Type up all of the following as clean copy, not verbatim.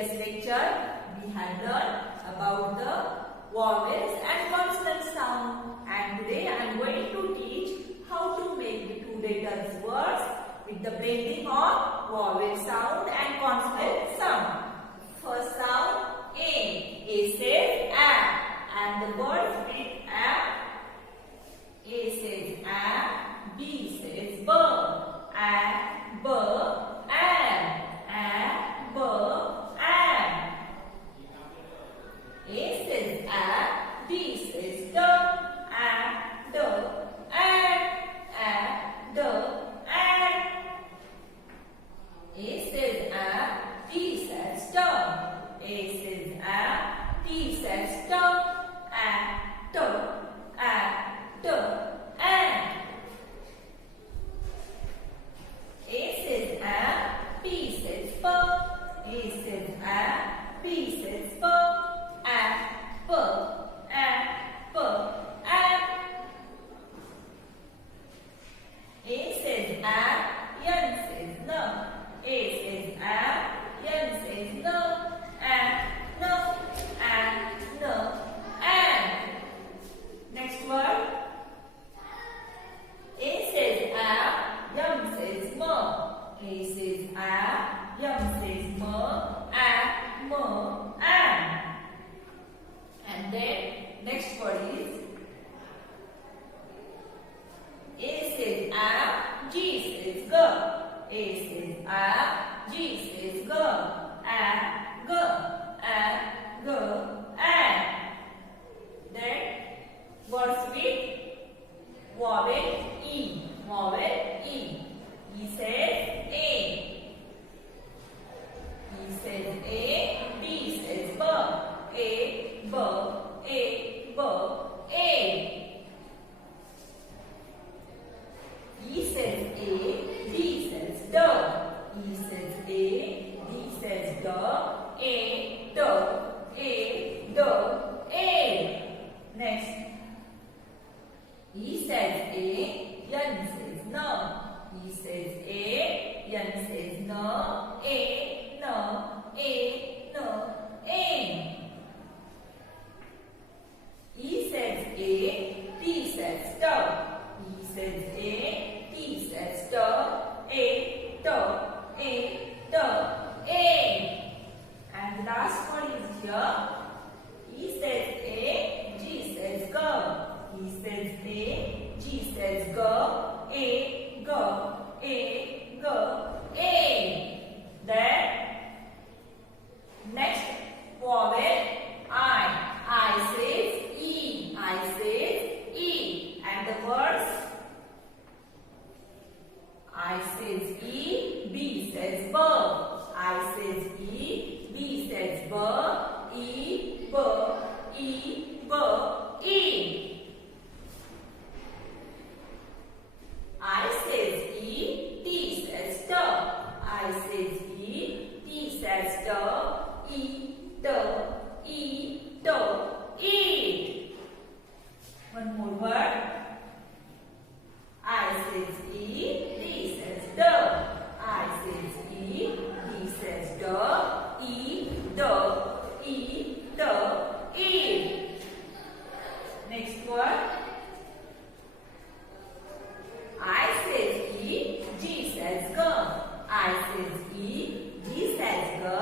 previous lecture we had learned about the vowels and consonant sound, and today I am going to teach how to make the two letters words with the blending of vowel sound and consonant sound. First sound A. A says A, and the words with A. A says A, B says B, A, B, and A, B, and. A says A, B says D, A, D, and A, D, and. A says A, B says D, A says A, B says D, A, D, A, D, and. A says A, B says B, A says A, B says B, A, B, A, B, and. A says A, N says no, A says A, N says no, and no, and no, and. Next word. A says A, M says mo, A says A, M says mo, A, mo, and. And then next word is A says A, G says go, A says A, G says go, A, go, A, go, and. Then words with vowel E, vowel E. E says A, E says A, B says B, A, B, A, B, A. E says A, B says D, E says A, B says D, A, D, A, D, A. Next. E says A, N says no, E says A, N says no, A, no, A, no, A. E says A, P says stop, E says A, P says stop, A, stop, A, stop, A. And the last one is here. E says A, G says go, E says A, G says go, A, go, A, go, A. Then next vowel I says E, I says E, and the words I says E, B says B, I says E, B says B, E, B, E, B, E. I says E, T says D, I says E, T says D, E, D, E, D, E. One more word. I says E, D says D, I says E, D says D, E, D, E, D, E. Next word. I says E, G says go, I says E, G says go,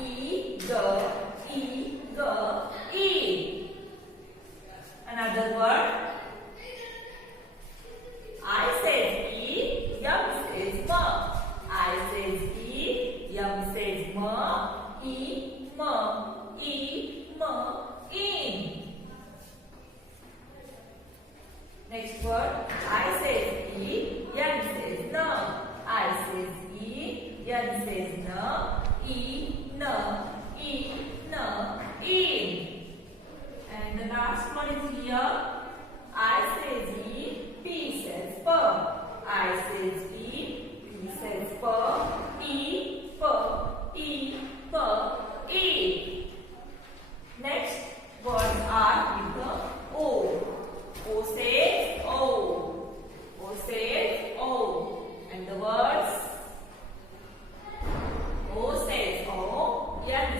E, go, E, go, E. Another word. I says E, M says mo, I says E, M says mo, E, mo, E, mo, E. Next word. I says E, N says no, I says E, N says no, E, no, E, no, E. And the last one is here. I says E, P says P, I says E, P says P, E, P, E, P, E. Next words are with the O. O says O, O says O, and the words O says O, N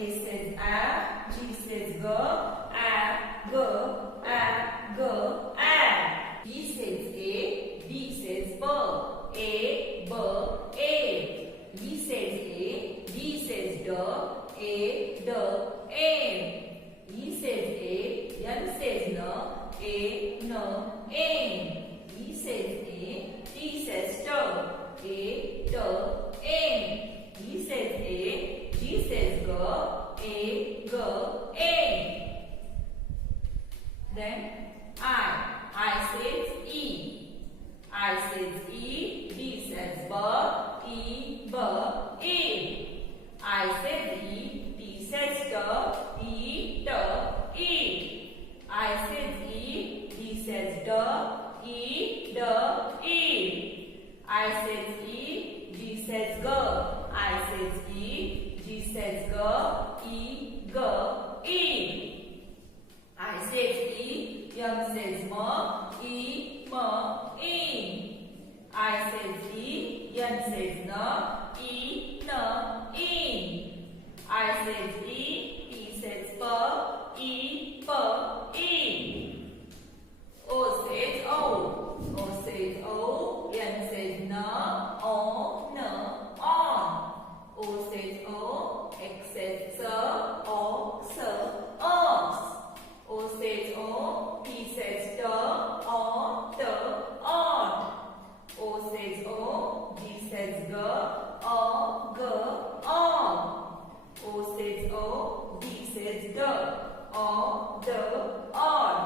A says A, G says G, A, G, A, G, A. B says A, B says B, A, B, A. B says A, D says D, A, D, A. E says A, N says N, A, N, N. E says A, T says T, A, T, N. E says A, G says G, A, G, A. Then I says E. I says E, D says B, E, B, E. I says E, D says T, E, T, E. I says E, D says D, E, D, E. I says E, D says G. I says E, G says G, E, G, E. I says E, M says M, E, M, E. I says E, N says N, E, N, E. I says E, T says P, E, P, E. O says O. O says O, N says N, O, N, on. O says O, X says S, O, S, os. O says O, P says T, O, T, on. O says O, G says G, O, G, on. O says O, D says D, O, D, on.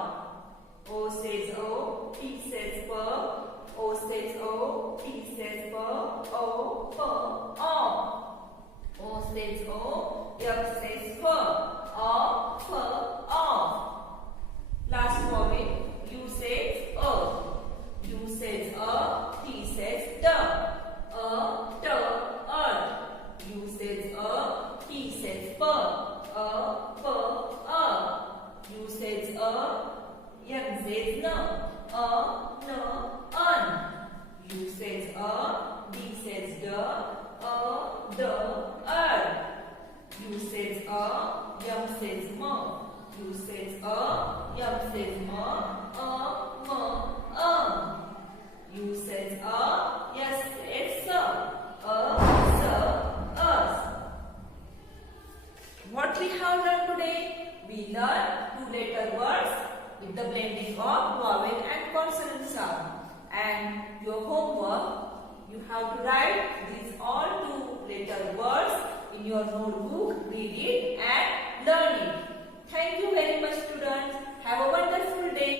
O says O, P says P, O says O, P says P, O, P, on. O says O, F says F, O, F, off. Last vowel, U says O. U says A, T says D, A, D, A. U says A, T says P, A, P, A. U says A, N says N, A, N, N. U says A, D says D, A, D, A. U says A, M says M. U says A, M says M, A, M, M. U says A, S says S, A, S, us. What we have learned today? We learned two-letter words with the blending of vowel and consonant sound. And your homework, you have to write these all two-letter words in your notebook. Read